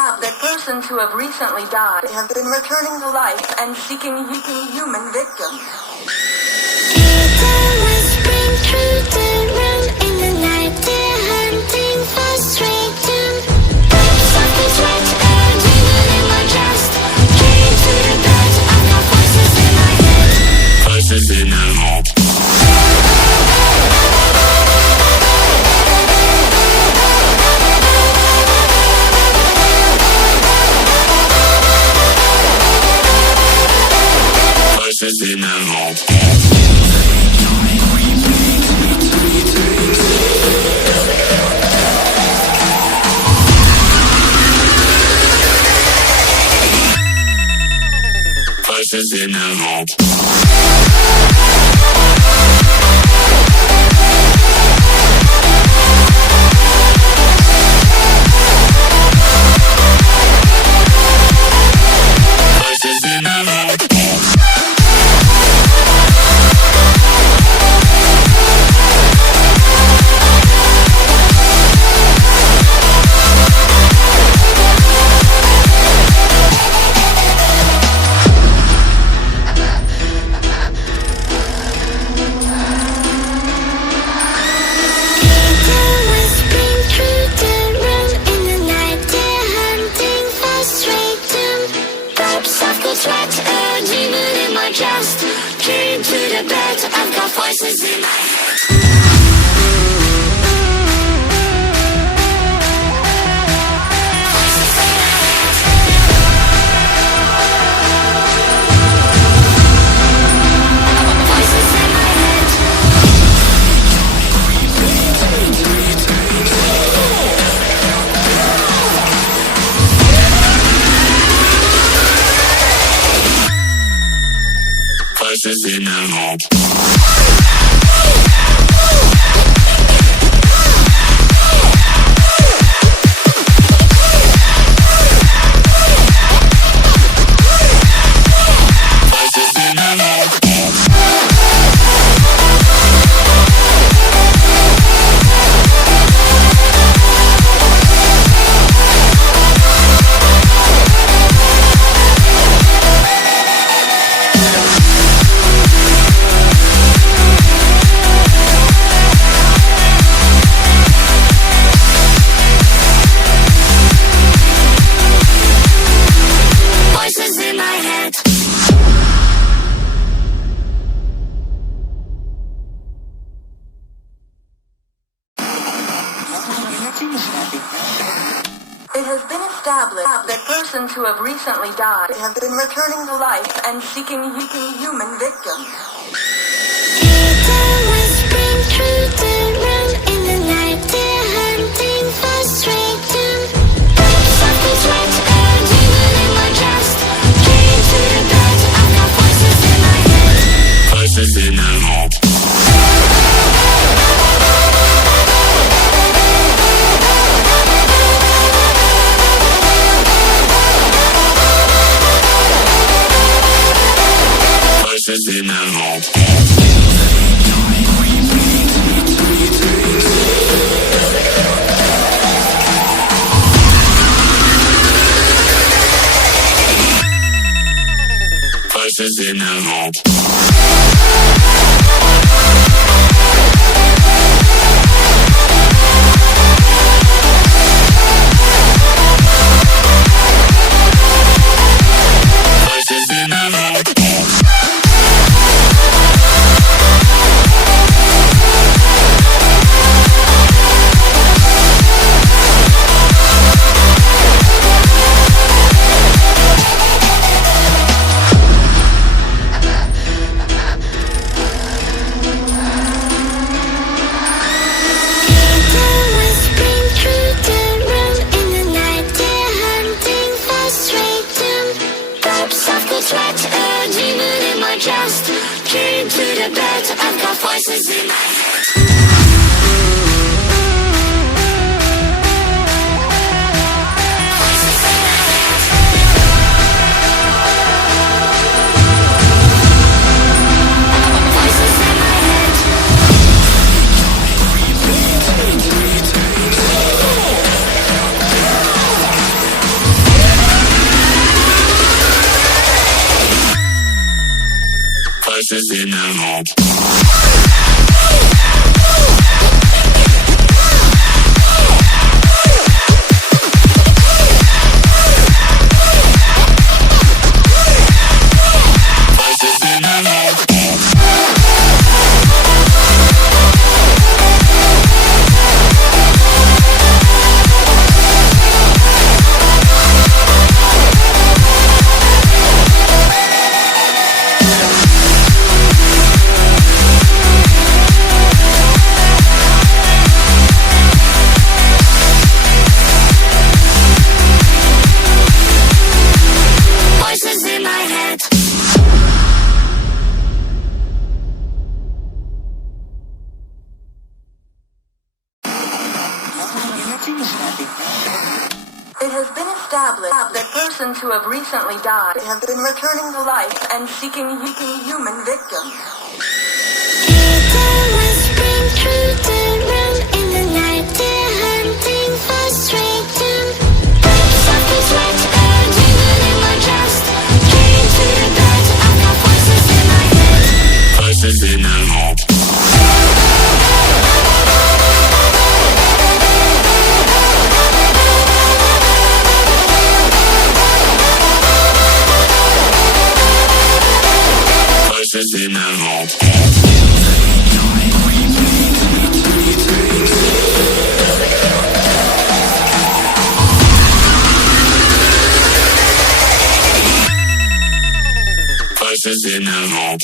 that persons who have recently died have been returning to life and seeking human victims. It always been through the room in the night. They're hunting for straight doom. Something's right, a demon in my chest. Came to the bed, I've got voices in my head. Voices in my head. Voices in my head. Voices in my head. Voices in my head. Voices in my head. Voices in my head. It has been established that persons who have recently died have been returning to life and seeking human victims. It always been through the room in the night. They're hunting for straight doom. Something's right, a demon in my chest. Came to the bed, I've got voices in my head. Voices in my head. Voices in my head. Voices in my head. Voices in my head. Came to the bed, I've got voices in my head. Voices in my head. Voices in my head. Voices in my head. It has been established that persons who have recently died have been returning to life and seeking human victims. People whispering through the room in the night. They're hunting for stray doom. Something's right, adrenaline in my chest. Came to the bed, I've got voices in my head. Voices in my head. Voices in my head. Voices in my head.